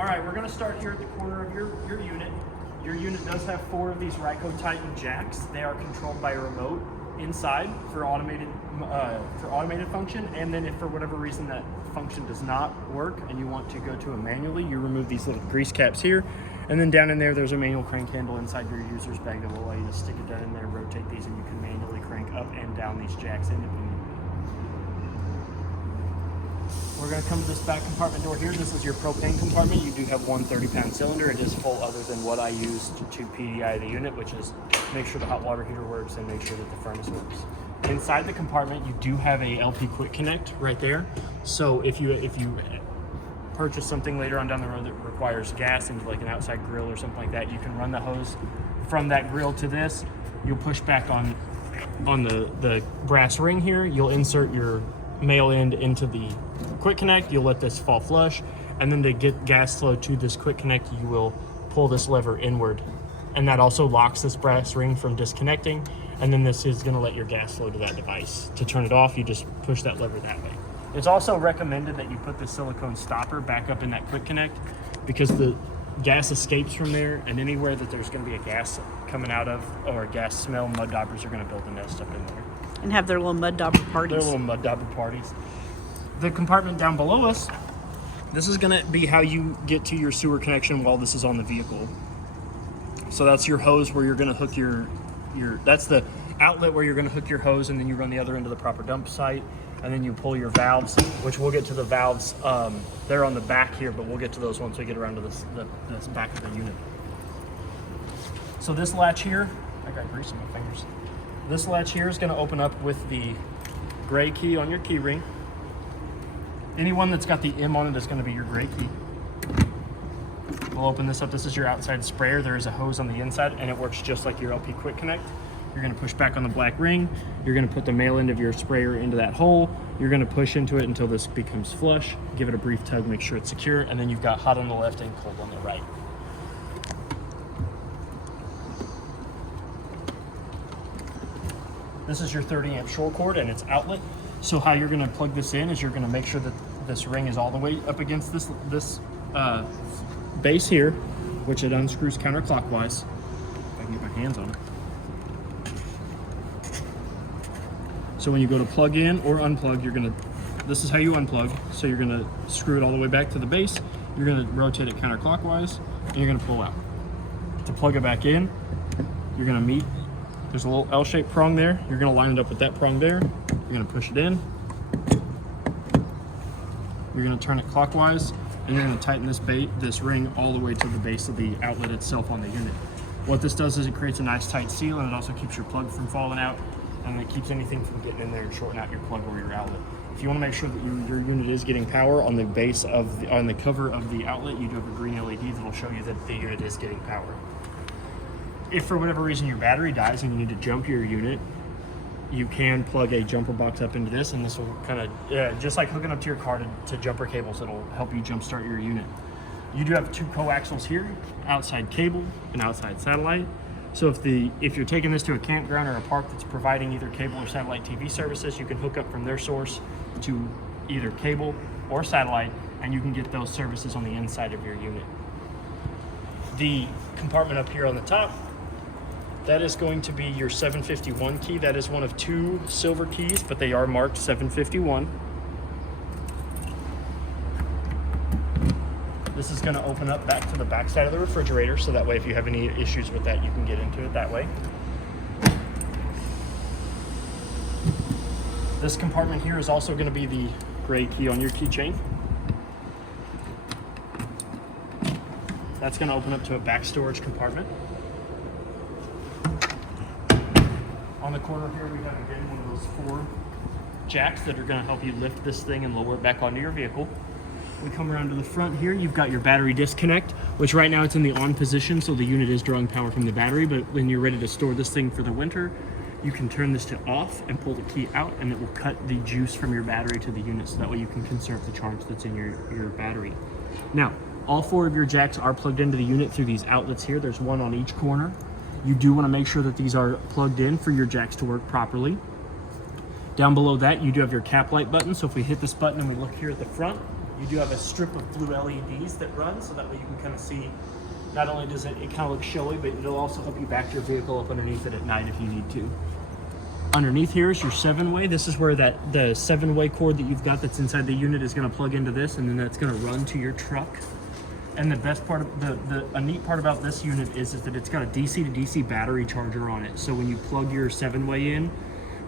All right, we're gonna start here at the corner of your unit. Your unit does have 4 of these Ryco Titan jacks. They are controlled by a remote inside for automated function. And then if for whatever reason that function does not work and you want to go to it manually, you remove these little grease caps here. And then down in there's a manual crank handle inside your user's bag that will allow you to stick it down in there, rotate these, and you can manually crank up and down these jacks independently. We're going to come to this back compartment door here. This is your propane compartment. You do have one 30-pound cylinder. It is full other than what I used to PDI the unit, which is make sure the hot water heater works and make sure that the furnace works. Inside the compartment, you do have a LP Quick Connect right there. So if you purchase something later on down the road that requires gas into like an outside grill or something like that, you can run the hose from that grill to this. You'll push back on the brass ring here. You'll insert your male end into the Quick Connect. You'll let this fall flush, and then to get gas flow to this Quick Connect, you will pull this lever inward, and that also locks this brass ring from disconnecting. And then this is going to let your gas flow to that device. To turn it off, you just push that lever that way. It's also recommended that you put the silicone stopper back up in that Quick Connect, because the gas escapes from there, and anywhere that there's going to be a gas coming out of or a gas smell, mud daubers are going to build a nest up in there. And have their little mud dauber parties. Their little mud dauber parties. The compartment down below us, this is going to be how you get to your sewer connection while this is on the vehicle. So that's your hose where you're going to hook your that's the outlet where you're going to hook your hose, and then you run the other end of the proper dump site, and then you pull your valves, which we'll get to the valves. They're on the back here, but we'll get to those once we get around to this back of the unit. So this latch here, I got grease on my fingers. This latch here is going to open up with the gray key on your key ring. Anyone that's got the M on it is going to be your gray key. We'll open this up. This is your outside sprayer. There is a hose on the inside, and it works just like your LP Quick Connect. You're going to push back on the black ring. You're going to put the male end of your sprayer into that hole. You're going to push into it until this becomes flush. Give it a brief tug, make sure it's secure, and then you've got hot on the left and cold on the right. This is your 30-amp shore cord and its outlet. So how you're going to plug this in is you're going to make sure that this ring is all the way up against this base here, which it unscrews counterclockwise. If I can get my hands on it. So when you go to plug in or unplug, this is how you unplug. So you're going to screw it all the way back to the base. You're going to rotate it counterclockwise, and you're going to pull out. To plug it back in, you're going to meet. There's a little L-shaped prong there. You're going to line it up with that prong there. You're going to push it in. You're going to turn it clockwise, and you're going to tighten this ring all the way to the base of the outlet itself on the unit. What this does is it creates a nice tight seal, and it also keeps your plug from falling out, and it keeps anything from getting in there and shorting out your plug or your outlet. If you want to make sure that your unit is getting power, on the base of on the cover of the outlet, you do have a green LED that will show you that the unit is getting power. If for whatever reason your battery dies and you need to jump your unit, you can plug a jumper box up into this, and this will kind of, just like hooking up to your car to jumper cables, it'll help you jump start your unit. You do have 2 coaxials here, outside cable and outside satellite. So if you're taking this to a campground or a park that's providing either cable or satellite TV services, you can hook up from their source to either cable or satellite, and you can get those services on the inside of your unit. The compartment up here on the top, that is going to be your 751 key. That is one of 2 silver keys, but they are marked 751. This is going to open up back to the back side of the refrigerator, so that way if you have any issues with that, you can get into it that way. This compartment here is also going to be the gray key on your keychain. That's going to open up to a back storage compartment. On the corner here, we have again one of those 4 jacks that are going to help you lift this thing and lower it back onto your vehicle. We come around to the front here, you've got your battery disconnect, which right now it's in the on position, so the unit is drawing power from the battery, but when you're ready to store this thing for the winter, you can turn this to off and pull the key out, and it will cut the juice from your battery to the unit, so that way you can conserve the charge that's in your battery. Now, all 4 of your jacks are plugged into the unit through these outlets here. There's one on each corner. You do want to make sure that these are plugged in for your jacks to work properly. Down below that, you do have your cap light button. So if we hit this button and we look here at the front, You do have a strip of blue LEDs that run, so that way you can kind of see. Not only does it kind of look showy, but it'll also help you back your vehicle up underneath it at night if you need to. Underneath here is your 7-way. This is where the 7-way cord that you've got that's inside the unit is going to plug into this, and then that's going to run to your truck. And the best part of a neat part about this unit is that it's got a DC to DC battery charger on it. So when you plug your 7-way in,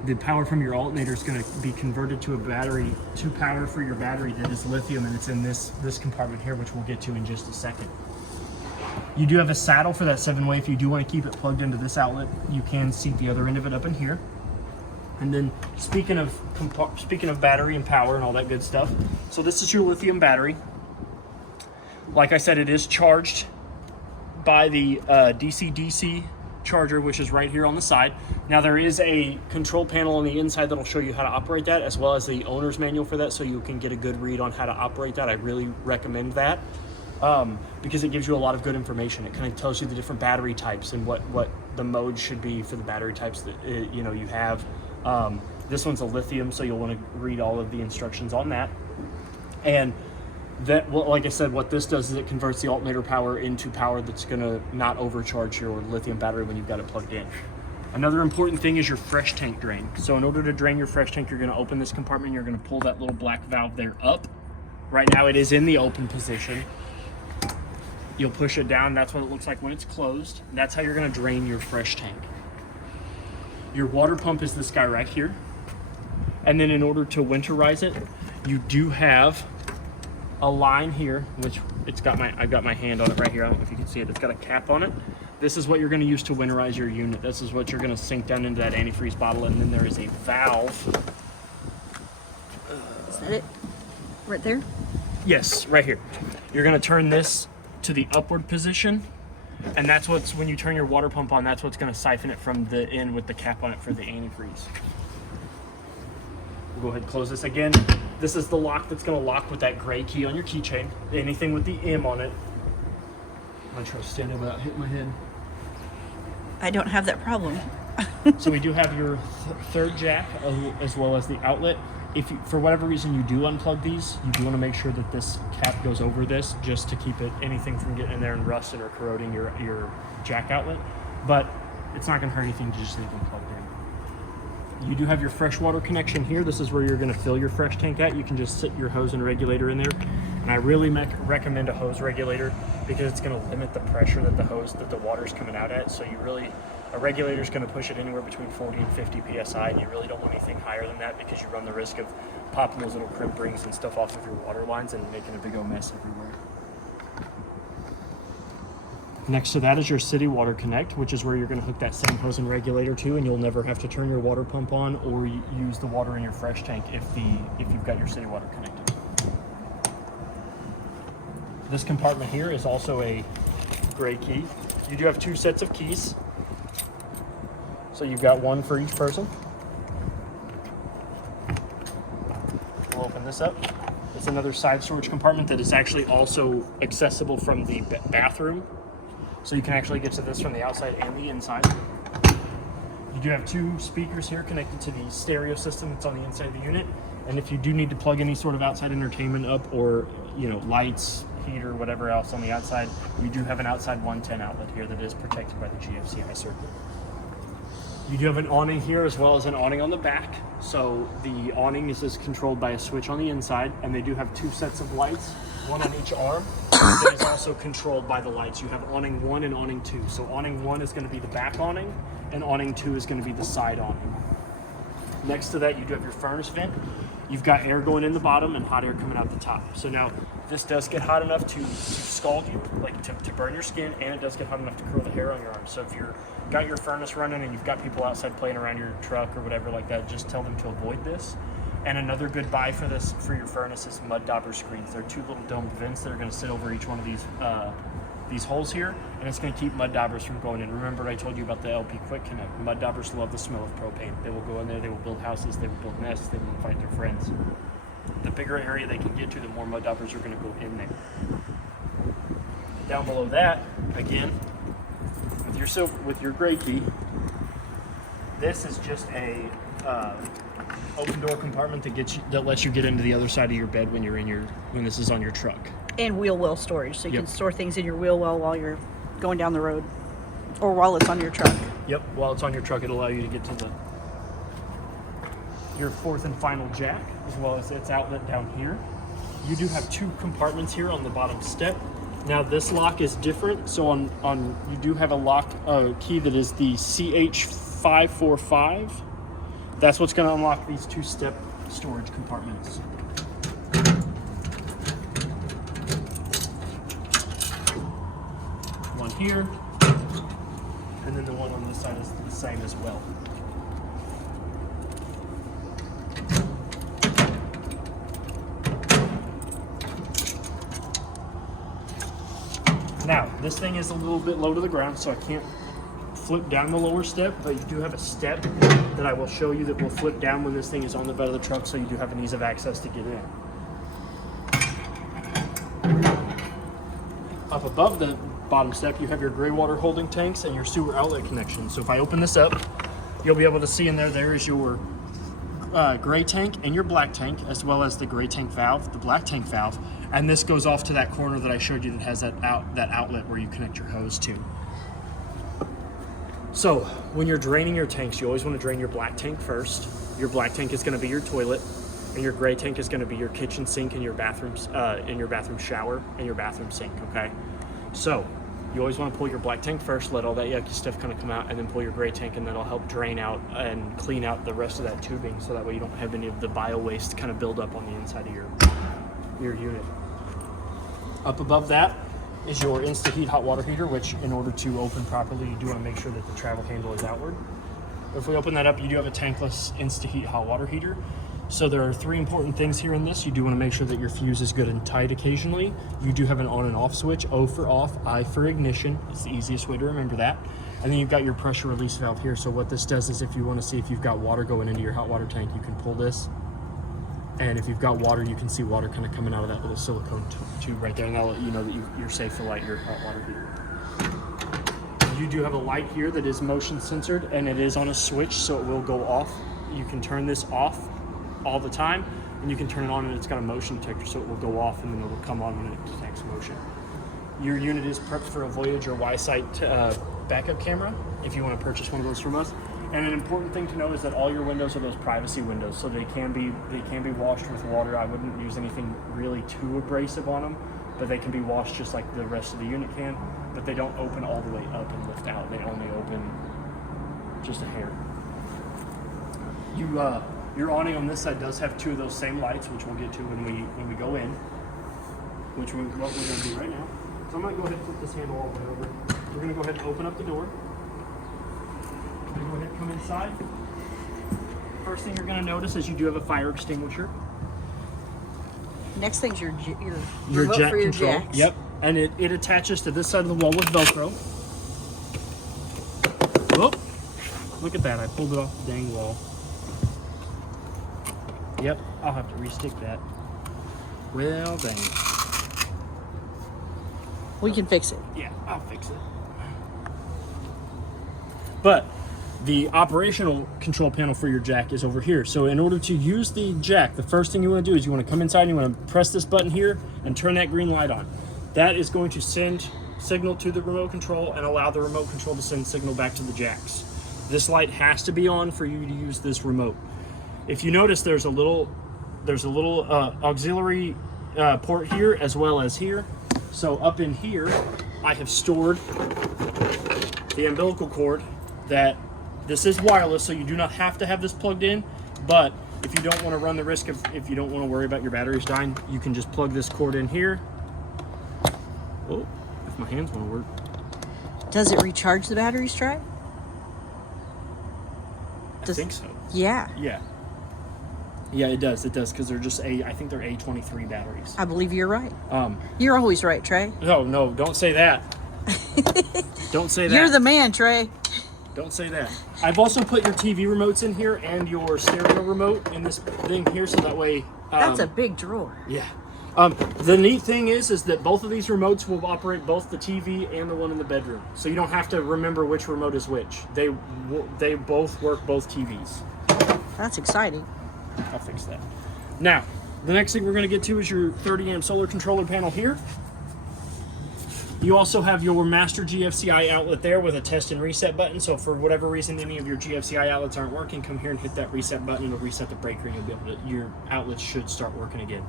the power from your alternator is going to be converted to a battery, to power for your battery that is lithium, and it's in this compartment here, which we'll get to in just a second. You do have a saddle for that 7-way. If you do want to keep it plugged into this outlet, you can seat the other end of it up in here. And then speaking of battery and power and all that good stuff, so this is your lithium battery. Like I said, it is charged by the DC-DC charger, which is right here on the side. Now there is a control panel on the inside that'll show you how to operate that, as well as the owner's manual for that, so you can get a good read on how to operate that. I really recommend that. Because it gives you a lot of good information. It kind of tells you the different battery types and what the mode should be for the battery types that you have. This one's a lithium, so you'll want to read all of the instructions on that. And that, well, like I said, what this does is it converts the alternator power into power that's going to not overcharge your lithium battery when you've got it plugged in. Another important thing is your fresh tank drain. So in order to drain your fresh tank, you're going to open this compartment and you're going to pull that little black valve there up. Right now it is in the open position. You'll push it down. That's what it looks like when it's closed. That's how you're going to drain your fresh tank. Your water pump is this guy right here. And then in order to winterize it, you do have a line here, which I've got my hand on it right here. I don't know if you can see it. It's got a cap on it. This is what you're going to use to winterize your unit. This is what you're going to sink down into that antifreeze bottle. And then there is a valve. Is that it? Right there? Yes, right here. You're going to turn this to the upward position, and that's when you turn your water pump on, that's what's going to siphon it from the end with the cap on it for the antifreeze. We'll go ahead and close this again. This is the lock that's going to lock with that gray key on your keychain. Anything with the M on it. I'm going to try to stand up without hitting my head. I don't have that problem. So we do have your third jack as well as the outlet. If you, for whatever reason you do unplug these, you do want to make sure that this cap goes over this, just to keep anything from getting in there and rusting or corroding your jack outlet. But it's not going to hurt anything to just leave them plugged in. You do have your freshwater connection here. This is where you're going to fill your fresh tank at. You can just sit your hose and regulator in there. And I really recommend a hose regulator because it's going to limit the pressure that the water's coming out at. So a regulator is going to push it anywhere between 40 and 50 psi, and you really don't want anything higher than that because you run the risk of popping those little crimp rings and stuff off of your water lines and making a big old mess everywhere. Next to that is your city water connect, which is where you're going to hook that same hose and regulator to, and you'll never have to turn your water pump on or use the water in your fresh tank if you've got your city water connected. This compartment here is also a gray key. You do have 2 sets of keys. So you've got one for each person. We'll open this up. It's another side storage compartment that is actually also accessible from the bathroom. So you can actually get to this from the outside and the inside. You do have 2 speakers here connected to the stereo system that's on the inside of the unit. And if you do need to plug any sort of outside entertainment up, or lights, heater, whatever else on the outside, we do have an outside 110 outlet here that is protected by the GFCI circuit. You do have an awning here as well as an awning on the back. So the awning is controlled by a switch on the inside, and they do have 2 sets of lights, one on each arm, that is also controlled by the lights. You have awning 1 and awning 2. So awning 1 is going to be the back awning, and awning 2 is going to be the side awning. Next to that, you do have your furnace vent. You've got air going in the bottom and hot air coming out the top. So now this does get hot enough to scald you, like to burn your skin, and it does get hot enough to curl the hair on your arms. So if you've got your furnace running and you've got people outside playing around your truck or whatever like that, just tell them to avoid this. And another good buy for your furnace is mud dauber screens. They're 2 little domed vents that are going to sit over each one of these holes here, and it's going to keep mud daubers from going in. Remember I told you about the LP Quick Connect. Mud daubers love the smell of propane. They will go in there, they will build houses, they will build nests, they will invite their friends. The bigger area they can get to, the more mud daubers are going to go in there. Down below that, again, with your gray key, this is just a open door compartment that lets you get into the other side of your bed when this is on your truck. And wheel well storage, so you Yep. can store things in your wheel well while you're going down the road, or while it's on your truck. Yep, while it's on your truck, it'll allow you to get to your fourth and final jack, as well as its outlet down here. You do have 2 compartments here on the bottom step. Now this lock is different, so on you do have a lock key that is the CH545. That's what's going to unlock these 2-step storage compartments. One here, and then the one on this side is the same as well. Now, this thing is a little bit low to the ground, so I can't flip down the lower step, but you do have a step that I will show you that will flip down when this thing is on the bed of the truck, so you do have an ease of access to get in. Up above the bottom step, you have your gray water holding tanks and your sewer outlet connection. So if I open this up, you'll be able to see in there is your gray tank and your black tank, as well as the gray tank valve, the black tank valve, and this goes off to that corner that I showed you that has that outlet where you connect your hose to. So when you're draining your tanks, you always want to drain your black tank first. Your black tank is going to be your toilet, and your gray tank is going to be your kitchen sink and your bathrooms, and your bathroom shower and your bathroom sink. Okay, so you always want to pull your black tank first, let all that yucky stuff kind of come out, and then pull your gray tank, and that'll help drain out and clean out the rest of that tubing, so that way you don't have any of the bio waste kind of build up on the inside of your unit. Up above that is your InstaHeat hot water heater, which in order to open properly, you do want to make sure that the travel handle is outward. If we open that up, you do have a tankless InstaHeat hot water heater. So there are 3 important things here in this. You do want to make sure that your fuse is good and tight occasionally. You do have an on and off switch, O for off, I for ignition. It's the easiest way to remember that. And then you've got your pressure release valve here. So what this does is if you want to see if you've got water going into your hot water tank, you can pull this. And if you've got water, you can see water kind of coming out of that little silicone tube right there, and that'll let you know that you're safe to light your hot water heater. You do have a light here that is motion censored, and it is on a switch, so it will go off. You can turn this off all the time, and you can turn it on, and it's got a motion detector, so it will go off, and then it will come on when it detects motion. Your unit is prepped for a Voyager Y-Sight backup camera, if you want to purchase one of those from us. And an important thing to know is that all your windows are those privacy windows, so they can be washed with water. I wouldn't use anything really too abrasive on them, but they can be washed just like the rest of the unit can, but they don't open all the way up and lift out. They only open just a hair. Your awning on this side does have 2 of those same lights, which we'll get to when we go in, what we're going to do right now. So I'm going to go ahead and flip this handle all the way over. We're going to go ahead and open up the door. Go ahead and come inside. First thing you're going to notice is you do have a fire extinguisher. Next thing's your remote jack for your control. jacks. Yep, and it attaches to this side of the wall with Velcro. Whoop! Look at that! I pulled it off the dang wall. Yep, I'll have to re-stick that. Well, dang. We can fix it. Yeah, I'll fix it. But the operational control panel for your jack is over here. So in order to use the jack, the first thing you want to do is you want to come inside and you want to press this button here and turn that green light on. That is going to send signal to the remote control and allow the remote control to send signal back to the jacks. This light has to be on for you to use this remote. If you notice, there's a little auxiliary port here as well as here. So up in here, I have stored the umbilical cord. That this is wireless, so you do not have to have this plugged in, but if you don't want to run the risk of, if you don't want to worry about your batteries dying, you can just plug this cord in here. Oh, if my hands want to work. Does it recharge the batteries, Trey? I think so. Yeah. Yeah, it does, because they're just I think they're A23 batteries. I believe you're right. You're always right, Trey. No, don't say that. Don't say that. You're the man, Trey. Don't say that. I've also put your TV remotes in here and your stereo remote in this thing here, so that way... That's a big drawer. Yeah. The neat thing is that both of these remotes will operate both the TV and the one in the bedroom. So you don't have to remember which remote is which. They both work both TVs. That's exciting. I'll fix that. Now, the next thing we're going to get to is your 30 amp solar controller panel here. You also have your master GFCI outlet there with a test and reset button. So for whatever reason any of your GFCI outlets aren't working, come here and hit that reset button. It'll reset the breaker and you'll be able to, your outlets should start working again.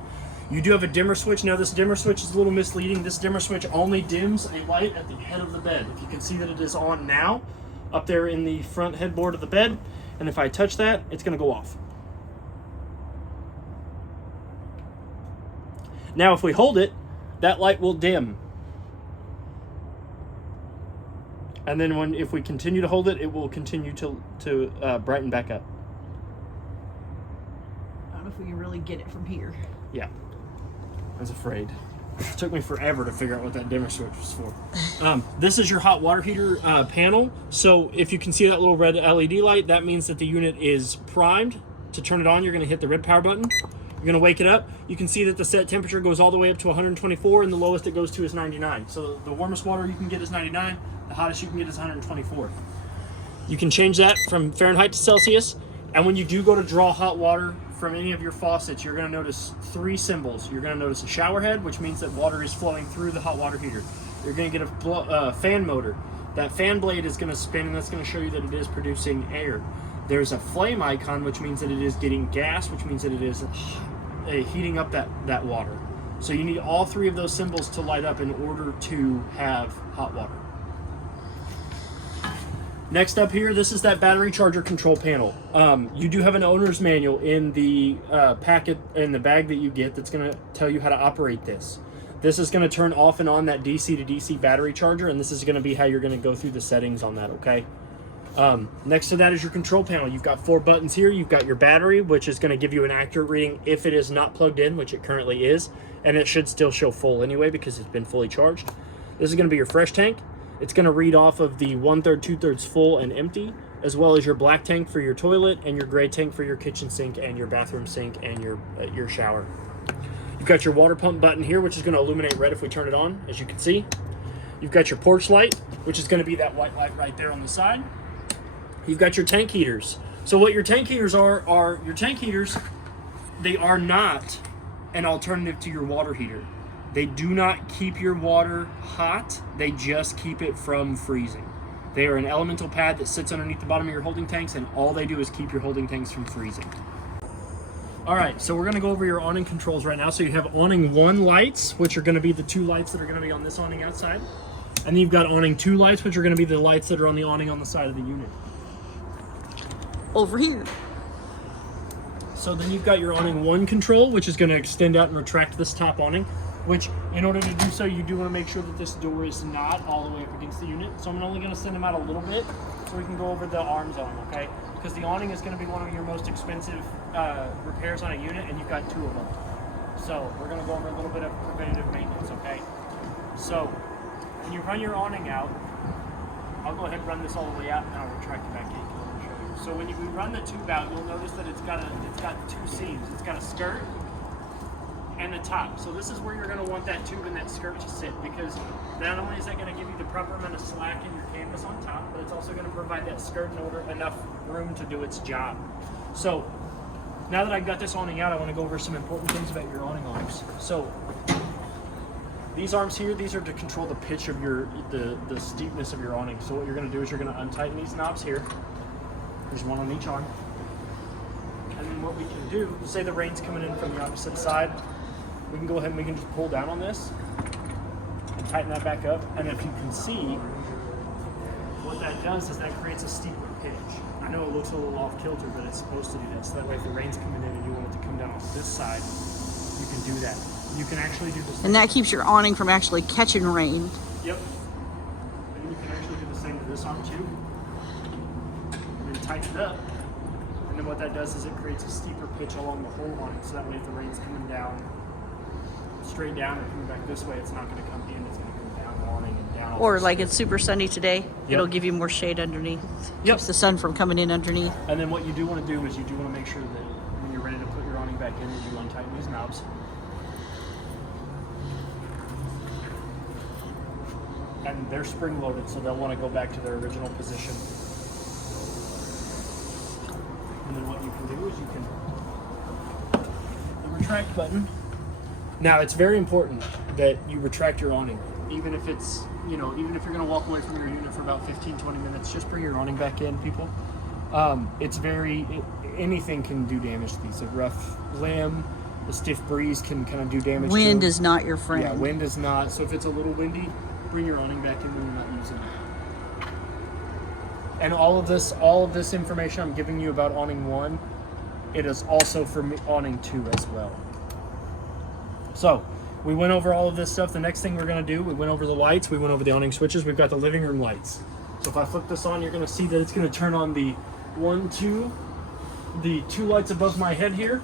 You do have a dimmer switch. Now this dimmer switch is a little misleading. This dimmer switch only dims a light at the head of the bed. If you can see that it is on now, up there in the front headboard of the bed, and if I touch that, it's going to go off. Now if we hold it, that light will dim. And then if we continue to hold it, it will continue to brighten back up. I don't know if we can really get it from here. Yeah, I was afraid. It took me forever to figure out what that dimmer switch was for. This is your hot water heater panel. So if you can see that little red LED light, that means that the unit is primed. To turn it on, you're gonna hit the red power button. You're gonna wake it up. You can see that the set temperature goes all the way up to 124 and the lowest it goes to is 99. So the warmest water you can get is 99. The hottest you can get is 124. You can change that from Fahrenheit to Celsius. And when you do go to draw hot water from any of your faucets, you're going to notice three symbols. You're going to notice a shower head, which means that water is flowing through the hot water heater. You're going to get a fan motor. That fan blade is going to spin, and that's going to show you that it is producing air. There's a flame icon, which means that it is getting gas, which means that it is heating up that water. So you need all three of those symbols to light up in order to have hot water. Next up here, this is that battery charger control panel. You do have an owner's manual in the packet, in the bag that you get, that's going to tell you how to operate this. This is going to turn off and on that DC to DC battery charger, and this is going to be how you're going to go through the settings on that, okay? Next to that is your control panel. You've got 4 buttons here. You've got your battery, which is going to give you an accurate reading if it is not plugged in, which it currently is, and it should still show full anyway because it's been fully charged. This is going to be your fresh tank. It's going to read off of the 1/3, 2/3 full and empty, as well as your black tank for your toilet and your gray tank for your kitchen sink and your bathroom sink and your shower. You've got your water pump button here, which is going to illuminate red if we turn it on, as you can see. You've got your porch light, which is going to be that white light right there on the side. You've got your tank heaters. So what your tank heaters are your tank heaters, they are not an alternative to your water heater. They do not keep your water hot, they just keep it from freezing. They are an elemental pad that sits underneath the bottom of your holding tanks, and all they do is keep your holding tanks from freezing. All right, so we're gonna go over your awning controls right now. So you have awning 1 lights, which are gonna be the 2 lights that are gonna be on this awning outside. And then you've got awning 2 lights, which are gonna be the lights that are on the awning on the side of the unit. Over here. So then you've got your awning 1 control, which is gonna extend out and retract this top awning. Which, in order to do so, you do want to make sure that this door is not all the way up against the unit. So I'm only going to send them out a little bit so we can go over the arms on them, okay? Because the awning is going to be one of your most expensive repairs on a unit, and you've got 2 of them. So we're going to go over a little bit of preventative maintenance, okay? So when you run your awning out, I'll go ahead and run this all the way out, and I'll retract it back in. So when we run the tube out, you'll notice that it's got 2 seams. It's got a skirt and the top. So this is where you're going to want that tube and that skirt to sit, because not only is that going to give you the proper amount of slack in your canvas on top, but it's also going to provide that skirt in enough room to do its job. So now that I've got this awning out, I want to go over some important things about your awning arms. So these arms here, these are to control the pitch of the steepness of your awning. So what you're going to do is you're going to untighten these knobs here. There's one on each arm. And then what we can do, say the rain's coming in from the opposite side, we can go ahead and we can just pull down on this and tighten that back up. And if you can see, what that does is that creates a steeper pitch. I know it looks a little off kilter, but it's supposed to do that. So that way if the rain's coming in and you want it to come down on this side, you can do that. You can actually do the same. And that keeps your awning from actually catching rain. Yep. And you can actually do the same to this arm too. And then tighten it up. And then what that does is it creates a steeper pitch along the whole awning, so that way if the rain's coming down straight down and coming back this way, it's not going to come in, it's going to come down the awning and down. Or like it's super sunny today, Yep. It'll give you more shade underneath. Yep. Keeps the sun from coming in underneath. And then what you do want to do is you do want to make sure that when you're ready to put your awning back in, that you untighten these knobs. And they're spring loaded, so they'll want to go back to their original position. And then what you can do is you can retract button. Now, it's very important that you retract your awning, even if it's, you know, even if you're going to walk away from your unit for about 15-20 minutes, just bring your awning back in, people. Anything can do damage to these. A rough limb, a stiff breeze can kind of do damage. Wind is not your friend. Yeah, wind is not. So if it's a little windy, bring your awning back in when you're not using it. And all of this information I'm giving you about awning 1, it is also for awning 2 as well. So we went over all of this stuff. The next thing we're going to do, we went over the lights, we went over the awning switches. We've got the living room lights. So if I flip this on, you're going to see that it's going to turn on the 1, 2, the 2 lights above my head here.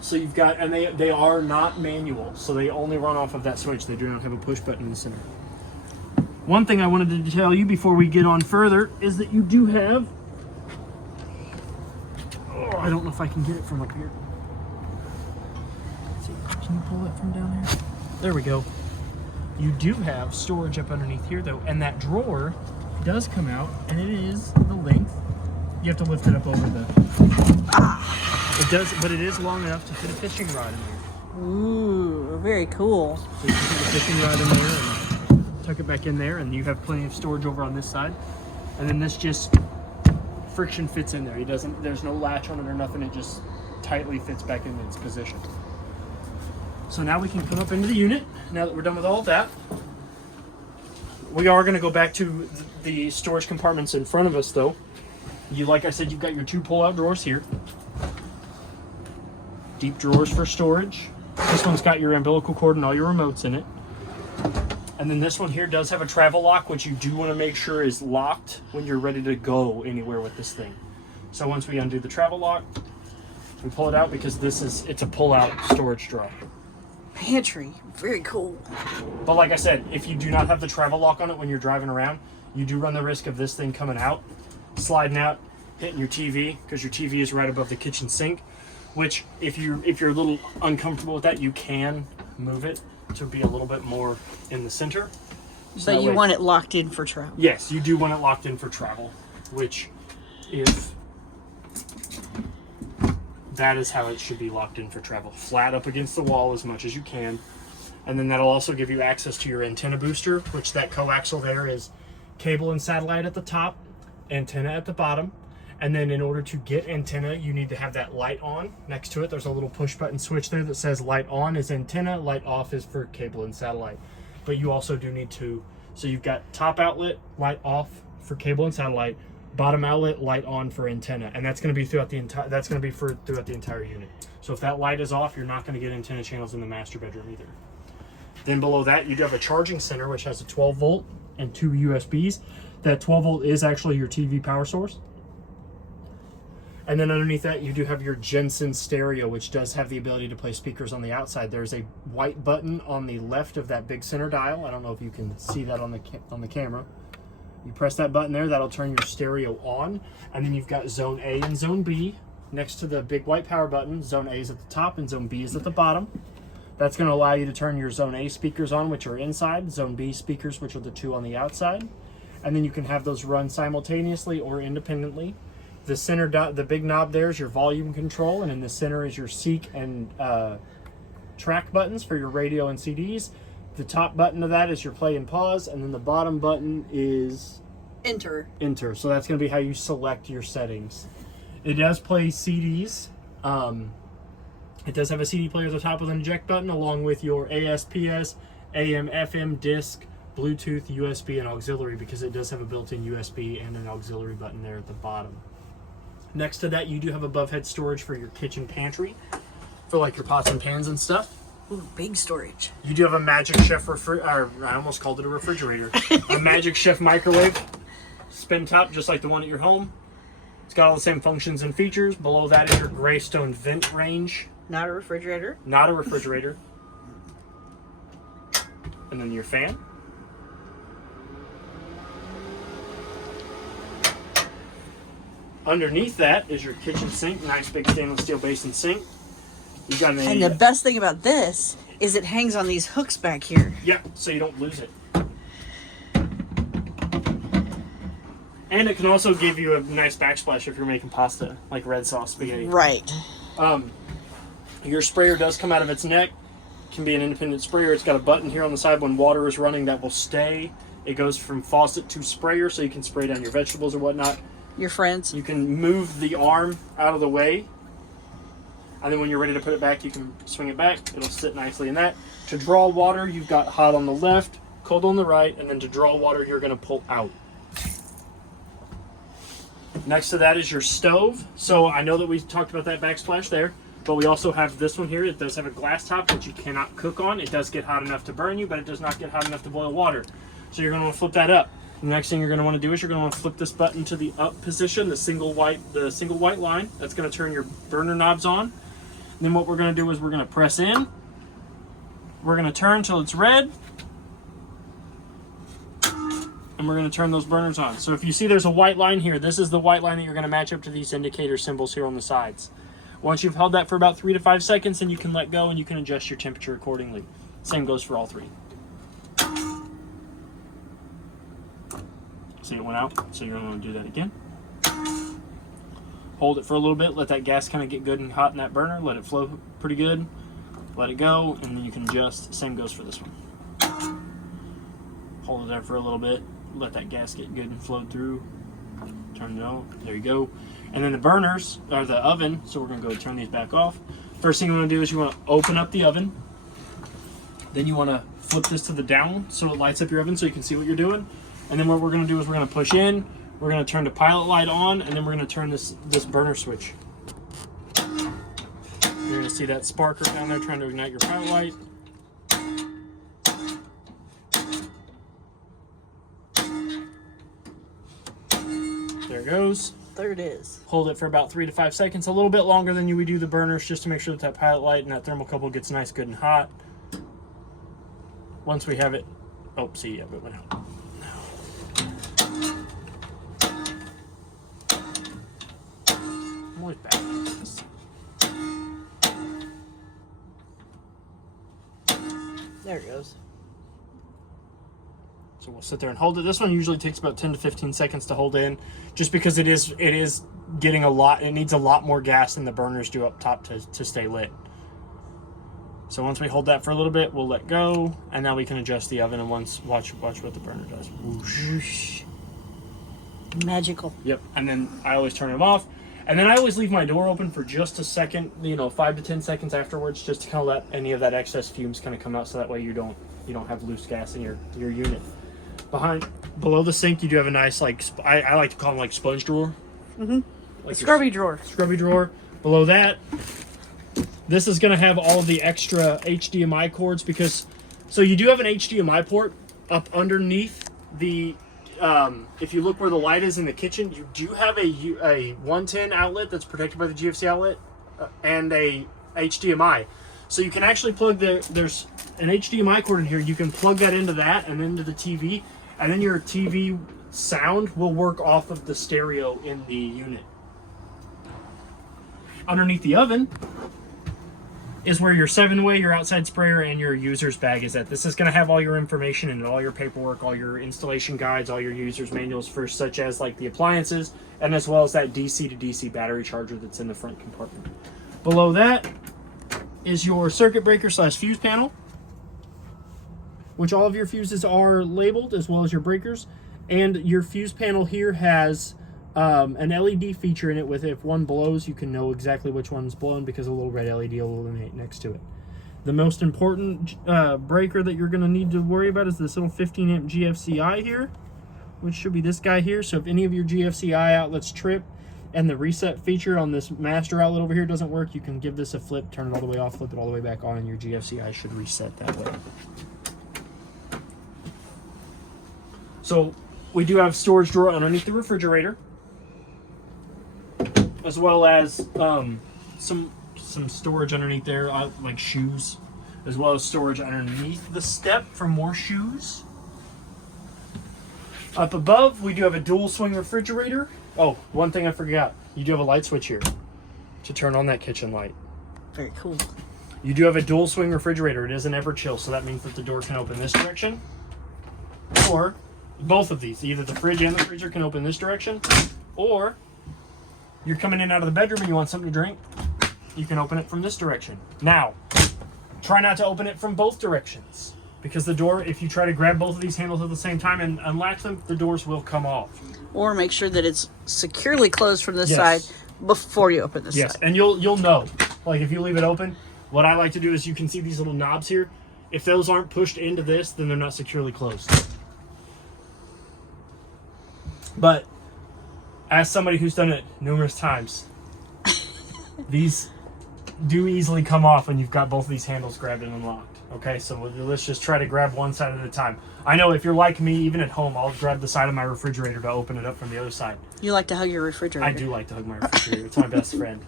So you've got, and they are not manual, so they only run off of that switch. They do not have a push button in the center. One thing I wanted to tell you before we get on further is that you do have, I don't know if I can get it from up here. Let's see, can you pull that from down here? There we go. You do have storage up underneath here though, and that drawer does come out, and it is the length. You have to lift it up over the... It does, but it is long enough to fit a fishing rod in there. Ooh, very cool. So you can put the fishing rod in there and tuck it back in there, and you have plenty of storage over on this side. And then this just friction fits in there. It doesn't. There's no latch on it or nothing. It just tightly fits back into its position. So now we can come up into the unit. Now that we're done with all of that, we are going to go back to the storage compartments in front of us, though. Like I said, you've got your 2 pull-out drawers here. Deep drawers for storage. This one's got your umbilical cord and all your remotes in it. And then this one here does have a travel lock, which you do want to make sure is locked when you're ready to go anywhere with this thing. So once we undo the travel lock, we pull it out because it's a pull-out storage drawer. Pantry, very cool. But like I said, if you do not have the travel lock on it when you're driving around, you do run the risk of this thing coming out, sliding out, hitting your TV, because your TV is right above the kitchen sink. Which, if you're a little uncomfortable with that, you can move it to be a little bit more in the center. So but you want it locked in for travel. Yes, you do want it locked in for travel, which that is how it should be locked in for travel. Flat up against the wall as much as you can. And then that'll also give you access to your antenna booster, which that coaxial there is cable and satellite at the top, antenna at the bottom. And then in order to get antenna, you need to have that light on. Next to it, there's a little push button switch there that says light on is antenna, light off is for cable and satellite. But you also do need to, so you've got top outlet, light off for cable and satellite, bottom outlet, light on for antenna. And that's going to be throughout the entire unit. So if that light is off, you're not going to get antenna channels in the master bedroom either. Then below that, you do have a charging center, which has a 12 volt and 2 USBs. That 12 volt is actually your TV power source. And then underneath that, you do have your Jensen stereo, which does have the ability to play speakers on the outside. There's a white button on the left of that big center dial. I don't know if you can see that on the camera. You press that button there, that'll turn your stereo on. And then you've got Zone A and Zone B next to the big white power button. Zone A is at the top and Zone B is at the bottom. That's going to allow you to turn your Zone A speakers on, which are inside. Zone B speakers, which are the 2 on the outside. And then you can have those run simultaneously or independently. The center the big knob there is your volume control, and in the center is your seek and track buttons for your radio and CDs. The top button of that is your play and pause, and then the bottom button is Enter. So that's going to be how you select your settings. It does play CDs. It does have a CD player at the top with an eject button, along with your ASPS, AM, FM, disc, Bluetooth, USB, and auxiliary, because it does have a built-in USB and an auxiliary button there at the bottom. Next to that, you do have above head storage for your kitchen pantry, for like your pots and pans and stuff. Ooh, big storage. You do have a Magic Chef I almost called it a refrigerator. A Magic Chef microwave, spin top, just like the one at your home. It's got all the same functions and features. Below that is your Greystone vent range. Not a refrigerator. Not a refrigerator. And then your fan. Underneath that is your kitchen sink, nice big stainless steel basin sink. You got And the best thing about this is it hangs on these hooks back here. Yeah, so you don't lose it. And it can also give you a nice backsplash if you're making pasta, like red sauce spaghetti. Right. Your sprayer does come out of its neck. It can be an independent sprayer. It's got a button here on the side when water is running that will stay. It goes from faucet to sprayer, so you can spray down your vegetables or whatnot. Your friends. You can move the arm out of the way, and then when you're ready to put it back, you can swing it back. It'll sit nicely in that. To draw water, you've got hot on the left, cold on the right, and then to draw water, you're going to pull out. Next to that is your stove. So I know that we talked about that backsplash there, but we also have this one here. It does have a glass top, which you cannot cook on. It does get hot enough to burn you, but it does not get hot enough to boil water. So you're going to want to flip that up. The next thing you're going to want to do is you're going to want to flip this button to the up position, the single white line. That's going to turn your burner knobs on. And then what we're going to do is we're going to press in. We're going to turn until it's red. And we're going to turn those burners on. So if you see there's a white line here, this is the white line that you're going to match up to these indicator symbols here on the sides. Once you've held that for about 3 to 5 seconds, then you can let go and you can adjust your temperature accordingly. Same goes for all three. See, it went out, so you're going to want to do that again. Hold it for a little bit, let that gas kind of get good and hot in that burner, let it flow pretty good, let it go, and then you can adjust. Same goes for this one. Hold it there for a little bit, let that gas get good and flow through, turn it on, there you go. And then the burners, or the oven, so we're going to go turn these back off. First thing you want to do is you want to open up the oven. Then you want to flip this to the down so it lights up your oven so you can see what you're doing. And then what we're going to do is we're going to push in, we're going to turn the pilot light on, and then we're going to turn this burner switch. You're going to see that sparker down there trying to ignite your pilot light. There it goes. There it is. Hold it for about 3 to 5 seconds, a little bit longer than you would do the burners, just to make sure that that pilot light and that thermocouple gets nice, good, and hot. Once we have it, oh, see, yeah, it went out. I'm always bad at this. There it goes. So we'll sit there and hold it. This one usually takes about 10 to 15 seconds to hold in, just because it is getting a lot. It needs a lot more gas than the burners do up top to stay lit. So once we hold that for a little bit, we'll let go, and now we can adjust the oven. And watch what the burner does. Whoosh. Whoosh. Magical. Yep. And then I always turn it off, and then I always leave my door open for just a second, 5 to 10 seconds afterwards, just to kind of let any of that excess fumes kind of come out, so that way you don't have loose gas in your unit. Below the sink, you do have a nice, I like to call them like sponge drawer. Mm-hmm. Like scrubby drawer. Scrubby drawer. Below that, this is going to have all the extra HDMI cords, so you do have an HDMI port up underneath the, if you look where the light is in the kitchen, you do have a 110 outlet that's protected by the GFC outlet and a HDMI. So you can actually plug there's an HDMI cord in here. You can plug that into that and into the TV, and then your TV sound will work off of the stereo in the unit. Underneath the oven is where your 7-way, your outside sprayer, and your user's bag is at. This is going to have all your information and all your paperwork, all your installation guides, all your user's manuals for such as like the appliances, and as well as that DC to DC battery charger that's in the front compartment. Below that is your circuit breaker / fuse panel, which all of your fuses are labeled, as well as your breakers. And your fuse panel here has an LED feature in it with, if one blows, you can know exactly which one's blown because a little red LED will illuminate next to it. The most important breaker that you're going to need to worry about is this little 15 amp GFCI here, which should be this guy here. So if any of your GFCI outlets trip and the reset feature on this master outlet over here doesn't work, you can give this a flip, turn it all the way off, flip it all the way back on, and your GFCI should reset that way. So we do have storage drawer underneath the refrigerator, as well as some storage underneath there, like shoes, as well as storage underneath the step for more shoes. Up above, we do have a dual swing refrigerator. Oh, one thing I forgot. You do have a light switch here to turn on that kitchen light. Very cool. You do have a dual swing refrigerator. It is an ever chill, so that means that the door can open this direction, or both of these. Either the fridge and the freezer can open this direction, or you're coming in out of the bedroom and you want something to drink, you can open it from this direction. Now, try not to open it from both directions, because the door, if you try to grab both of these handles at the same time and unlatch them, the doors will come off. Or make sure that it's securely closed from this Yes. side before you open this Yes, side. and you'll know. Like if you leave it open, what I like to do is you can see these little knobs here. If those aren't pushed into this, then they're not securely closed. But as somebody who's done it numerous times, these do easily come off when you've got both of these handles grabbed and unlocked. Okay, so let's just try to grab one side at a time. I know if you're like me, even at home, I'll grab the side of my refrigerator to open it up from the other side. You like to hug your refrigerator. I do like to hug my refrigerator. It's my best friend.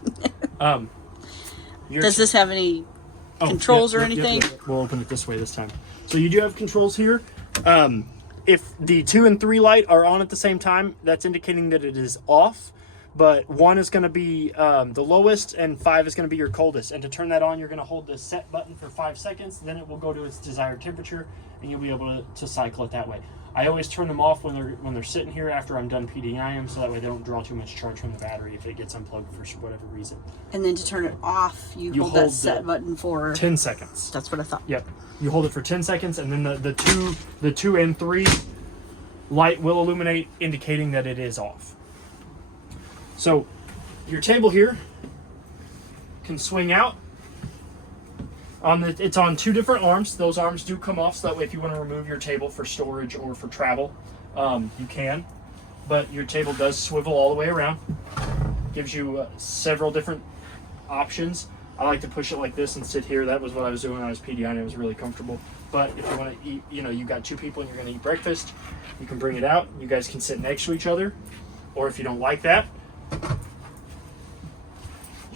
Does this have any controls or anything? Yep. We'll open it this way this time. So you do have controls here. If the 2 and 3 light are on at the same time, that's indicating that it is off. But 1 is going to be the lowest and 5 is going to be your coldest. And to turn that on, you're going to hold the set button for 5 seconds. Then it will go to its desired temperature, and you'll be able to cycle it that way. I always turn them off when they're sitting here after I'm done PDing them, so that way they don't draw too much charge from the battery if it gets unplugged for whatever reason. And then to turn it off, you hold that set button for 10 seconds. That's what I thought. Yep. You hold it for 10 seconds, and then the 2 and 3 light will illuminate, indicating that it is off. So your table here can swing out. It's on 2 different arms. Those arms do come off, so that way if you want to remove your table for storage or for travel, you can. But your table does swivel all the way around. Gives you several different options. I like to push it like this and sit here. That was what I was doing when I was PDing. It was really comfortable. But if you want to eat, you've got 2 people and you're going to eat breakfast, you can bring it out. You guys can sit next to each other. Or if you don't like that, you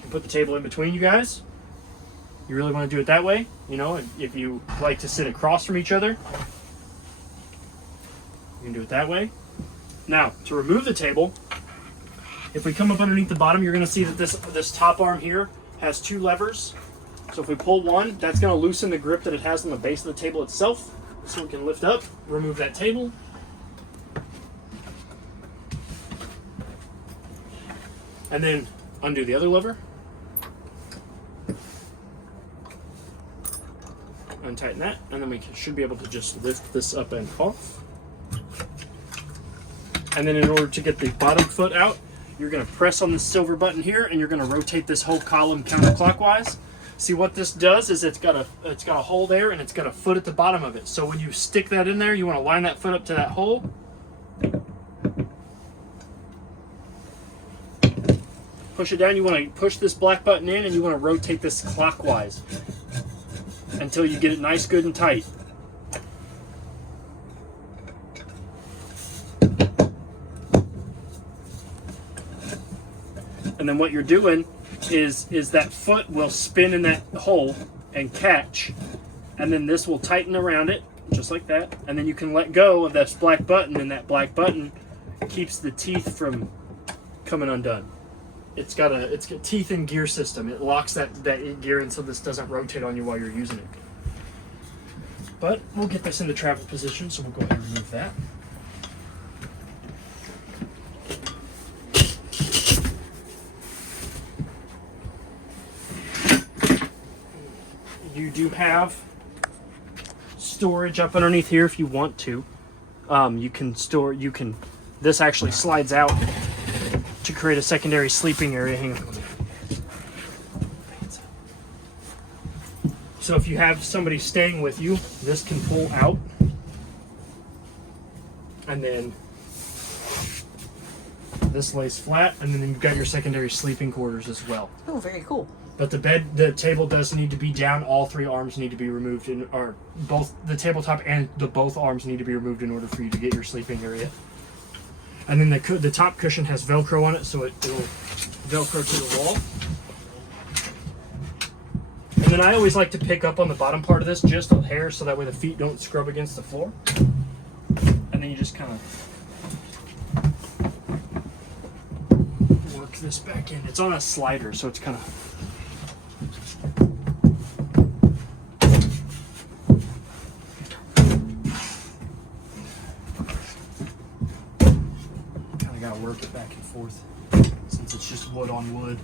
can put the table in between you guys. You really want to do it that way, and if you like to sit across from each other, you can do it that way. Now, to remove the table, if we come up underneath the bottom, you're going to see that this top arm here has 2 levers. So if we pull one, that's going to loosen the grip that it has on the base of the table itself. So we can lift up, remove that table. And then undo the other lever. Untighten that, and then we should be able to just lift this up and off. And then in order to get the bottom foot out, you're going to press on the silver button here, and you're going to rotate this whole column counterclockwise. See what this does is it's got a hole there, and it's got a foot at the bottom of it. So when you stick that in there, you want to line that foot up to that hole. Push it down. You want to push this black button in, and you want to rotate this clockwise until you get it nice, good, and tight. And then what you're doing is that foot will spin in that hole and catch, and then this will tighten around it, just like that. And then you can let go of this black button, and that black button keeps the teeth from coming undone. It's got teeth and gear system. It locks that gear in so this doesn't rotate on you while you're using it. But we'll get this into travel position, so we'll go ahead and remove that. You do have storage up underneath here if you want to. This actually slides out to create a secondary sleeping area. Hang on. So if you have somebody staying with you, this can pull out. And then this lays flat, and then you've got your secondary sleeping quarters as well. Oh, very cool. But the table does need to be down. All 3 arms need to be removed, or both the tabletop and both arms need to be removed in order for you to get your sleeping area. And then the top cushion has Velcro on it, so it'll Velcro to the wall. And then I always like to pick up on the bottom part of this just a hair, so that way the feet don't scrub against the floor. And then you just kind of work this back in. It's on a slider, so it's kind of gotta work it back and forth since it's just wood on wood.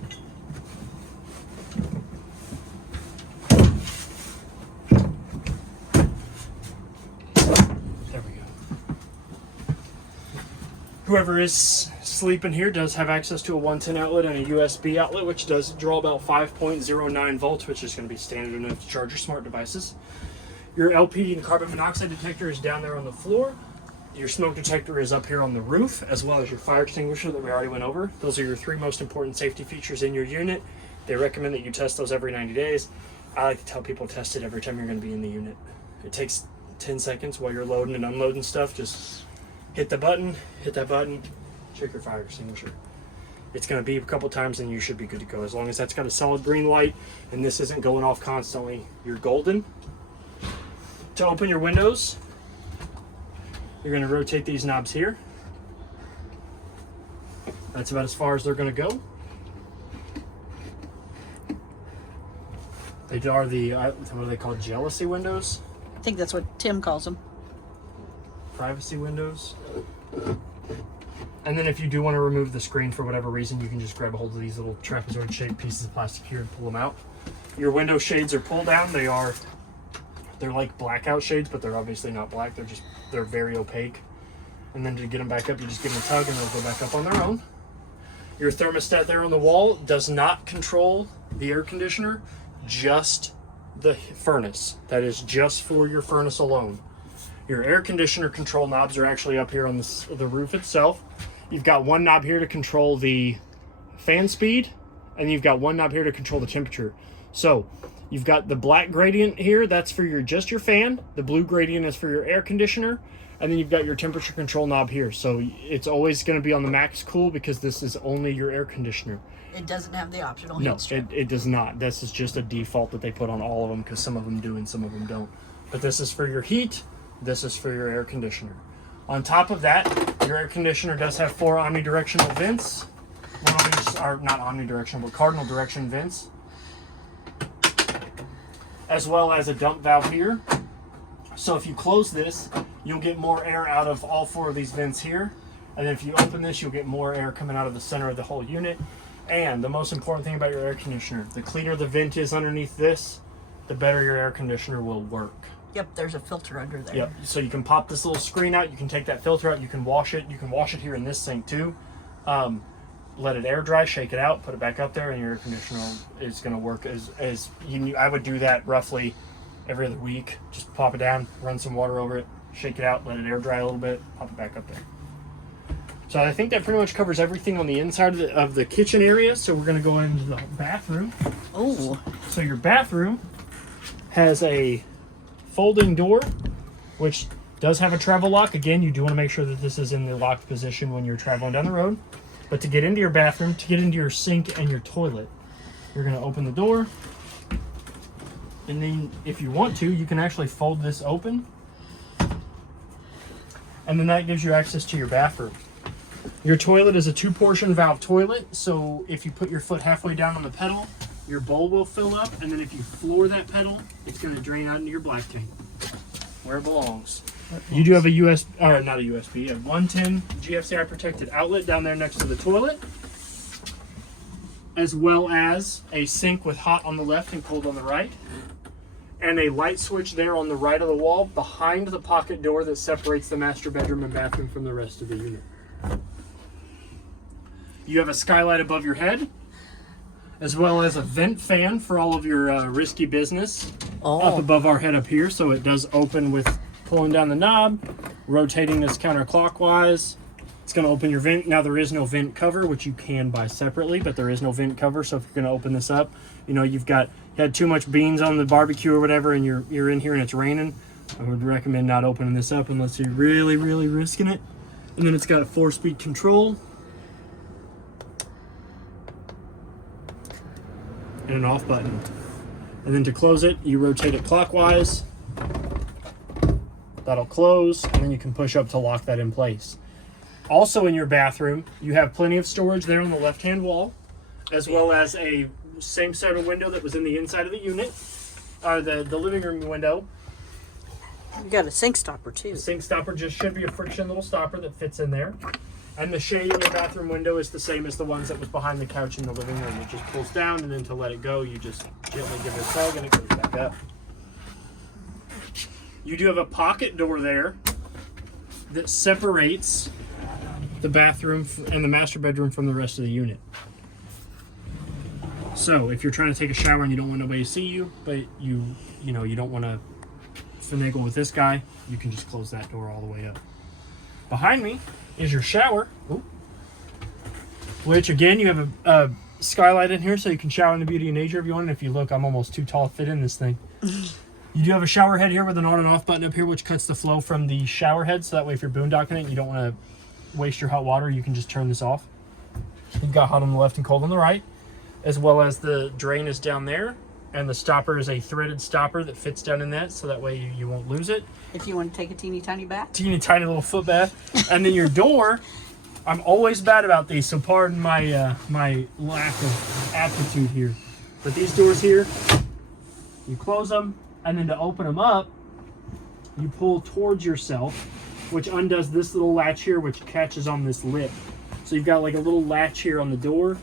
Whoever is sleeping here does have access to a 110 outlet and a USB outlet, which does draw about 5.09 volts, which is going to be standard enough to charge your smart devices. Your LP and carbon monoxide detector is down there on the floor. Your smoke detector is up here on the roof, as well as your fire extinguisher that we already went over. Those are your 3 most important safety features in your unit. They recommend that you test those every 90 days. I like to tell people test it every time you're going to be in the unit. It takes 10 seconds while you're loading and unloading stuff. Just hit the button, hit that button, check your fire extinguisher. It's going to beep a couple times and you should be good to go. As long as that's got a solid green light and this isn't going off constantly, you're golden. To open your windows, you're going to rotate these knobs here. That's about as far as they're going to go. They are the, what are they called, jealousy windows? I think that's what Tim calls them. Privacy windows. And then if you do want to remove the screen for whatever reason, you can just grab a hold of these little trapezoid shaped pieces of plastic here and pull them out. Your window shades are pull down. They're like blackout shades, but they're obviously not black. They're very opaque. And then to get them back up, you just give them a tug and they'll go back up on their own. Your thermostat there on the wall does not control the air conditioner, just the furnace. That is just for your furnace alone. Your air conditioner control knobs are actually up here on the roof itself. You've got one knob here to control the fan speed, and you've got one knob here to control the temperature. So you've got the black gradient here, that's for just your fan. The blue gradient is for your air conditioner. And then you've got your temperature control knob here. So it's always going to be on the max cool because this is only your air conditioner. It doesn't have the optional heat No, strip. it does not. This is just a default that they put on all of them because some of them do and some of them don't. But this is for your heat. This is for your air conditioner. On top of that, your air conditioner does have 4 omnidirectional vents. One of these are not omnidirectional, but cardinal direction vents. As well as a dump valve here. So if you close this, you'll get more air out of all 4 of these vents here. And if you open this, you'll get more air coming out of the center of the whole unit. And the most important thing about your air conditioner, the cleaner the vent is underneath this, the better your air conditioner will work. Yep, there's a filter under there. Yep, so you can pop this little screen out, you can take that filter out, you can wash it. You can wash it here in this sink too. Let it air dry, shake it out, put it back up there, and your air conditioner is going to work as I would do that roughly every other week. Just pop it down, run some water over it, shake it out, let it air dry a little bit, pop it back up there. So I think that pretty much covers everything on the inside of the kitchen area. So we're going to go into the bathroom. Oh. So your bathroom has a folding door, which does have a travel lock. Again, you do want to make sure that this is in the locked position when you're traveling down the road. But to get into your bathroom, to get into your sink and your toilet, you're going to open the door. And then if you want to, you can actually fold this open. And then that gives you access to your bathroom. Your toilet is a 2-portion valve toilet. So if you put your foot halfway down on the pedal, your bowl will fill up. And then if you floor that pedal, it's going to drain out into your black tank where it belongs. You do have a not a USB, a 110 GFCI protected outlet down there next to the toilet, as well as a sink with hot on the left and cold on the right, and a light switch there on the right of the wall behind the pocket door that separates the master bedroom and bathroom from the rest of the unit. You have a skylight above your head, as well as a vent fan for all of your risky business up above our head up here. So it does open with pulling down the knob, rotating this counterclockwise. It's going to open your vent. Now there is no vent cover, which you can buy separately, but there is no vent cover. So if you're going to open this up, you know, you had too much beans on the barbecue or whatever, and you're in here and it's raining, I would recommend not opening this up unless you're really, really risking it. And then it's got a 4-speed control and an off button. And then to close it, you rotate it clockwise. That'll close, and then you can push up to lock that in place. Also in your bathroom, you have plenty of storage there on the left-hand wall, as well as a same sort of window that was in the inside of the unit, the living room window. You got a sink stopper too. The sink stopper just should be a friction little stopper that fits in there. And the shade in your bathroom window is the same as the ones that was behind the couch in the living room. It just pulls down, and then to let it go, you just gently give it a tug and it goes back up. You do have a pocket door there that separates the bathroom and the master bedroom from the rest of the unit. So if you're trying to take a shower and you don't want nobody to see you, but you don't want to finagle with this guy, you can just close that door all the way up. Behind me is your shower. Ooh. Which again, you have a skylight in here so you can shower in the beauty of nature if you want. And if you look, I'm almost too tall to fit in this thing. You do have a shower head here with an on and off button up here, which cuts the flow from the shower head. So that way if you're boondocking it and you don't want to waste your hot water, you can just turn this off. You've got hot on the left and cold on the right, as well as the drain is down there. And the stopper is a threaded stopper that fits down in that, so that way you won't lose it. If you want to take a teeny tiny bath. Teeny tiny little foot bath. And then your door, I'm always bad about these, so pardon my my lack of aptitude here. But these doors here, you close them, and then to open them up, you pull towards yourself, which undoes this little latch here, which catches on this lip. So you've got like a little latch here on the door,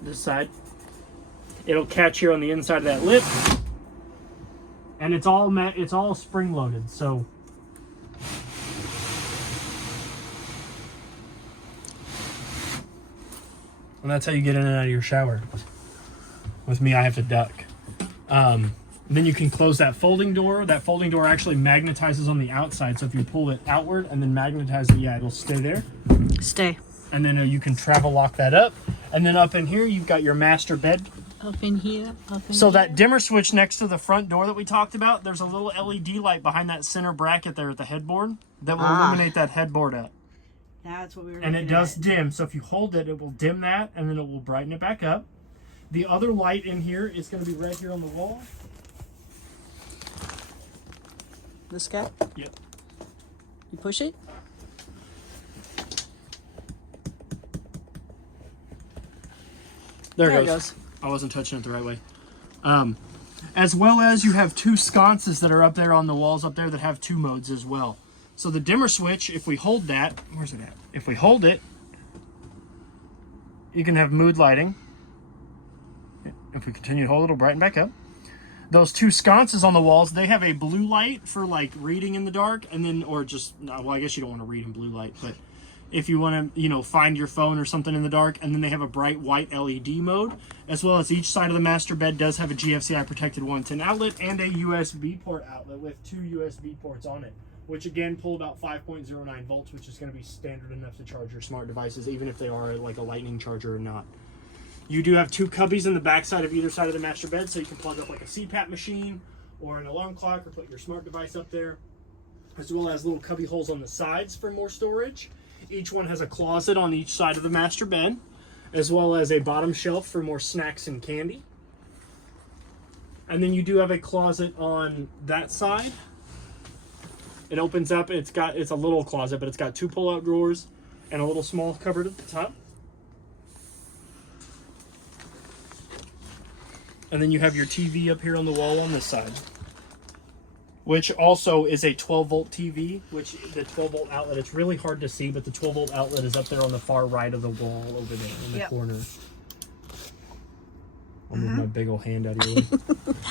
this side. It'll catch here on the inside of that lip, and it's all spring loaded. So and that's how you get in and out of your shower. With me, I have to duck. Then you can close that folding door. That folding door actually magnetizes on the outside. So if you pull it outward and then magnetize it, yeah, it'll stay there. Stay. And then you can travel lock that up. And then up in here, you've got your master bed. Up in here, So that dimmer switch next to the front door that we talked about, there's a little LED light behind that center bracket there at the headboard that will illuminate that headboard up. That's what we were. And it does dim. So if you hold it, it will dim that, and then it will brighten it back up. The other light in here is going to be right here on the wall. This guy? Yep. You push it? There it goes. I wasn't touching it the right way. As well as you have two sconces that are up there on the walls up there that have two modes as well. So the dimmer switch, if we hold that, where's it at? If we hold it, you can have mood lighting. If we continue to hold it, it'll brighten back up. Those two sconces on the walls, they have a blue light for like reading in the dark, and then, or just, well, I guess you don't want to read in blue light, but if you want to, find your phone or something in the dark, and then they have a bright white LED mode, as well as each side of the master bed does have a GFCI protected 110 outlet and a USB port outlet with two USB ports on it, which again pull about 5.09 volts, which is going to be standard enough to charge your smart devices, even if they are like a lightning charger or not. You do have two cubbies in the back side of either side of the master bed, so you can plug up like a CPAP machine or an alarm clock or put your smart device up there, as well as little cubby holes on the sides for more storage. Each one has a closet on each side of the master bed, as well as a bottom shelf for more snacks and candy. And then you do have a closet on that side. It opens up, it's a little closet, but it's got two pull-out drawers and a little small cupboard at the top. And then you have your TV up here on the wall on this side, which also is a 12-volt TV, which the 12-volt outlet, it's really hard to see, but the 12-volt outlet is up there on the far right of the wall over there in the corner. I'll move my big old hand out of your way.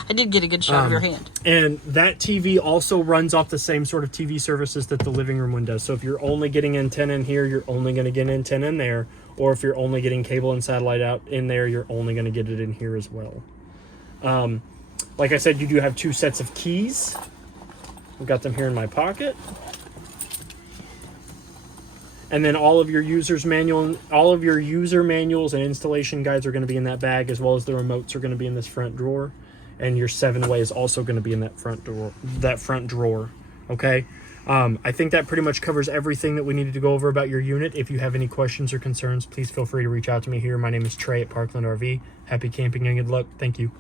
I did get a good shot of your hand. And that TV also runs off the same sort of TV services that the living room one does. So if you're only getting antenna in here, you're only going to get antenna in there. Or if you're only getting cable and satellite out in there, you're only going to get it in here as well. Like I said, you do have two sets of keys. I've got them here in my pocket. And then all of your user manuals and installation guides are going to be in that bag, as well as the remotes are going to be in this front drawer. And your 7-way is also going to be in that front drawer. Okay. I think that pretty much covers everything that we needed to go over about your unit. If you have any questions or concerns, please feel free to reach out to me here. My name is Trey at Parkland RV. Happy camping and good luck. Thank you.